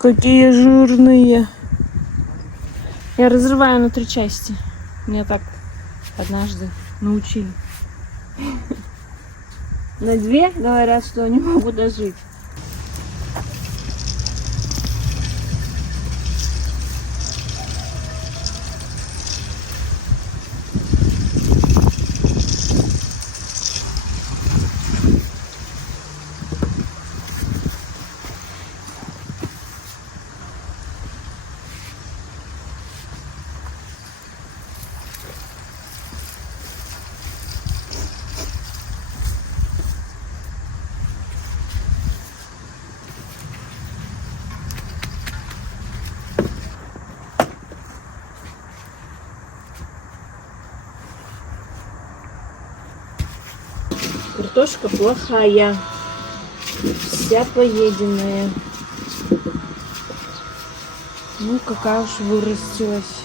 Какие жирные. Я разрываю на 3 части. Меня так однажды научили. На 2 говорят, что не могу дожить. Картошка плохая, вся поеденная. Ну, какая уж вырастилась.